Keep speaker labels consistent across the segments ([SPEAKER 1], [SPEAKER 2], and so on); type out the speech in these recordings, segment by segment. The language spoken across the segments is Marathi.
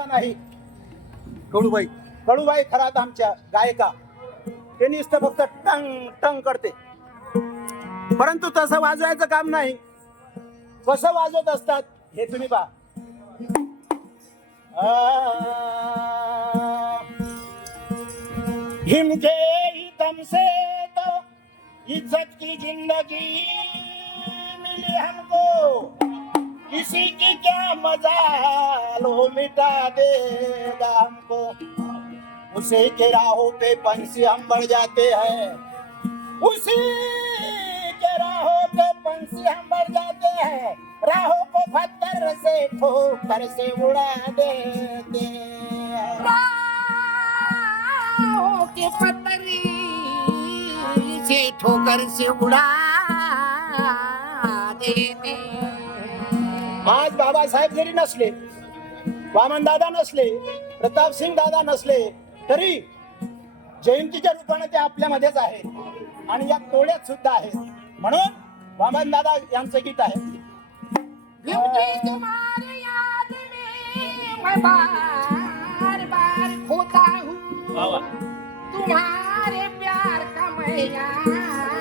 [SPEAKER 1] सुद्धा नाही.
[SPEAKER 2] कडूबाई.
[SPEAKER 1] कडूबाई खरात आमच्या गायिका. ते नुसतं फक्त टंग टंग करते. परंतु तसं वाजवायचं काम नाही. कसं वाजवत असतात हे तुम्ही पहा. हिमके दम से तो इज्जत की जिंदगी मिली हमको. किसी की क्या मज़ा लो मिटा देगा हमको? उसी के राहों पे पंछी हम बढ़ जाते हैं। उसी के राहों पे पंछी हम बढ़ जाते हैं। राहों को पत्थर से ठोकर से उड़ा देते हैं।
[SPEAKER 3] राहों के पतरी से ठोकर से उड़ा देते
[SPEAKER 1] आज बाबासाहेब जरी नसले वामन दादा नसले प्रताप सिंग दादा नसले तरी जयंतीच्या रूपाने ते आपल्यामध्येच आहेत आणि या तोड्यात सुद्धा आहेत. म्हणून वामन दादा यांचं गीत आहे.
[SPEAKER 3] क्योंकि तुम्हारे याद में मैं बार बार खोता हूँ। तुम्हारे प्यार का मैं यादगार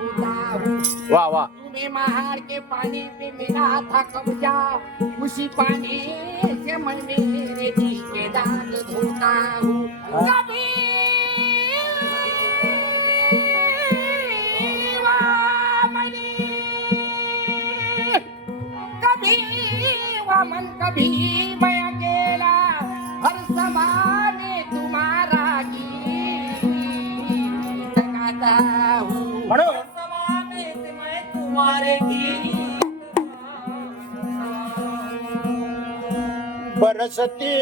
[SPEAKER 3] होता हूँ।
[SPEAKER 2] वा वा.
[SPEAKER 3] तुम्हें महार के पानी पे मिला था कब्जा उसी पानी से मैं मेरे दिल के दाग धोता हूँ। कभी कभी वामन कभी मैं अकेला। हर समाने
[SPEAKER 1] बरसते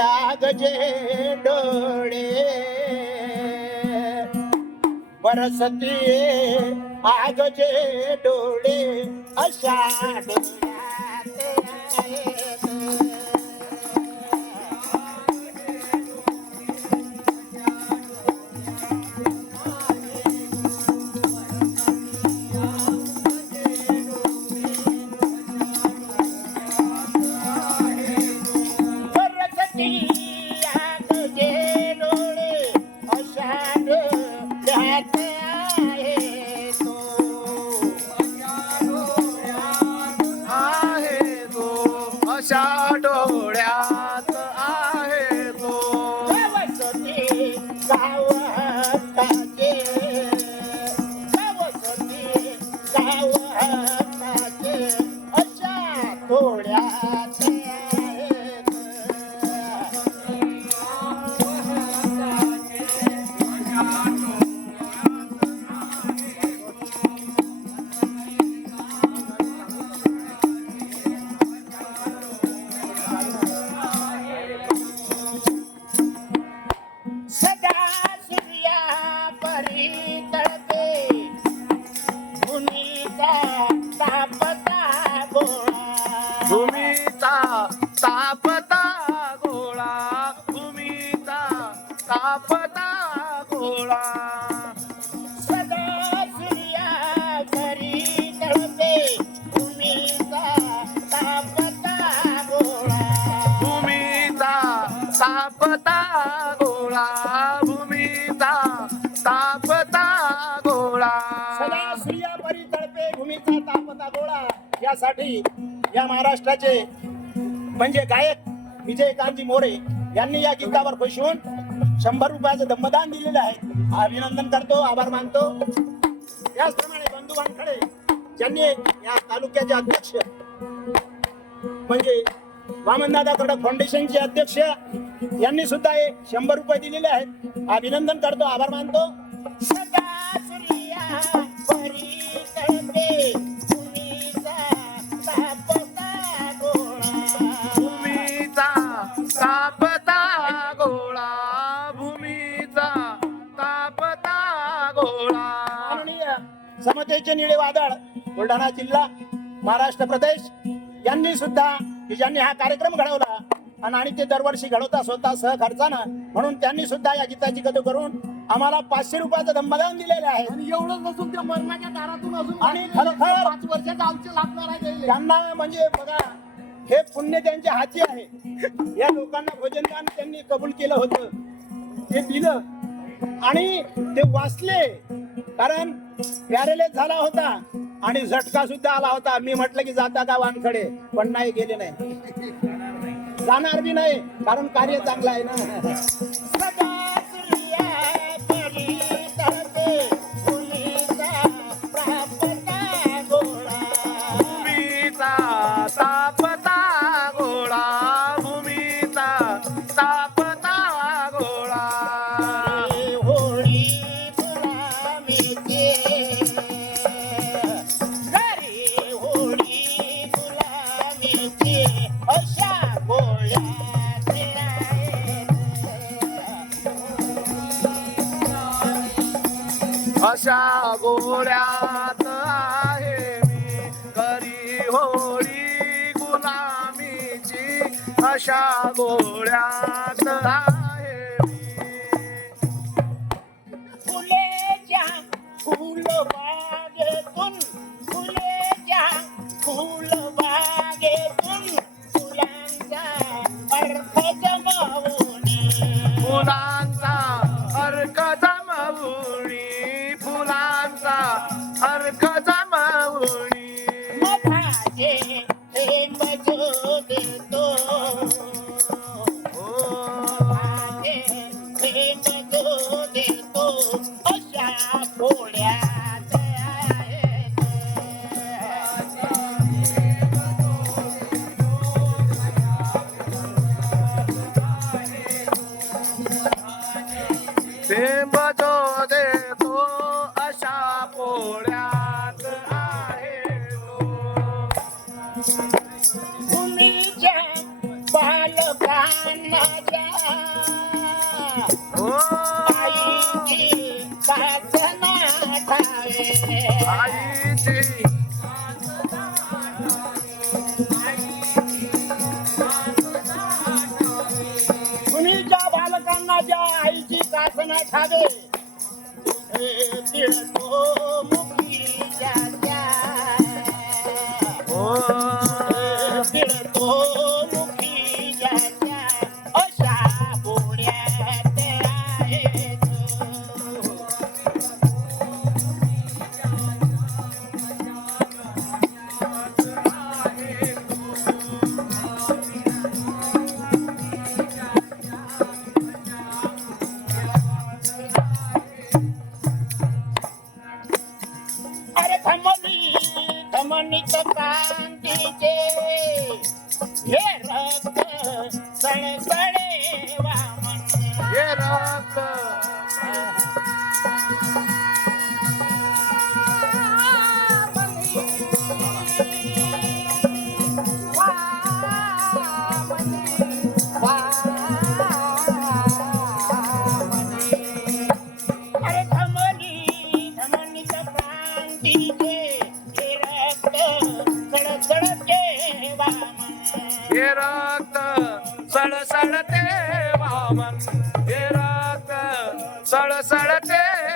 [SPEAKER 1] आगजे डोळे. बरसते आगजे डोळे अशा डोळे. that. तापता गोळा सदा सूर्या परी तळते भूमीचा तापता गोळा
[SPEAKER 2] भूमीचा तापता गोळा भूमीचा तापता गोळा
[SPEAKER 1] सदा सूर्यापरी तळपे भूमीचा तापता गोळा यासाठी या महाराष्ट्राचे म्हणजे गायक विजयकांतजी मोरे यांनी या गीतावर होऊन शंभर रुपयाचं दम्मदान दिलेलं आहे. अभिनंदन करतो आभार मानतो. त्याचप्रमाणे बंधू वानखडे ज्यांनी या तालुक्याचे अध्यक्ष म्हणजे वामनदादा कडक फाउंडेशनचे अध्यक्ष यांनी सुद्धा हे शंभर रुपये दिलेले आहेत. अभिनंदन करतो आभार मानतो. समतेचे निळे वादळ बुलढाणा जिल्हा महाराष्ट्र प्रदेश यांनी सुद्धा की ज्यांनी हा कार्यक्रम घडवला आणि ते दरवर्षी घडवता स्वतः सहकारचा म्हणून त्यांनी सुद्धा या गीताची कदू करून आम्हाला पाचशे रुपयाचं धम्मदान दिलेलं आहे.
[SPEAKER 3] आणि एवढंच त्या दारातून
[SPEAKER 1] आणि
[SPEAKER 3] लागणार आहे.
[SPEAKER 1] त्यांना म्हणजे बघा हे पुण्य त्यांच्या हाती आहे. या लोकांना भोजनदान त्यांनी कबूल केलं होतं. ते दिलं. आणि ते वाचले. कारण पॅरेलेस झाला होता आणि झटका सुद्धा आला होता. मी म्हटलं की जाता का वानखडे पण नाही गेले नाही. जाणार बी नाही कारण कार्य चांगलं आहे ना. अशा
[SPEAKER 2] गोऱ्यात आहे मी करी होळी गुलामीची. अशा गोऱ्यात आहे
[SPEAKER 1] फुलेच्या फुलबागेतून पोळ्यात
[SPEAKER 2] आहे
[SPEAKER 1] भूमीच्या बालकांना
[SPEAKER 2] हो.
[SPEAKER 1] आईची साधना ठावे.
[SPEAKER 2] आईची.
[SPEAKER 1] भूमीच्या बालकांना ज्या आईची साधना ठावे miracle Yeah,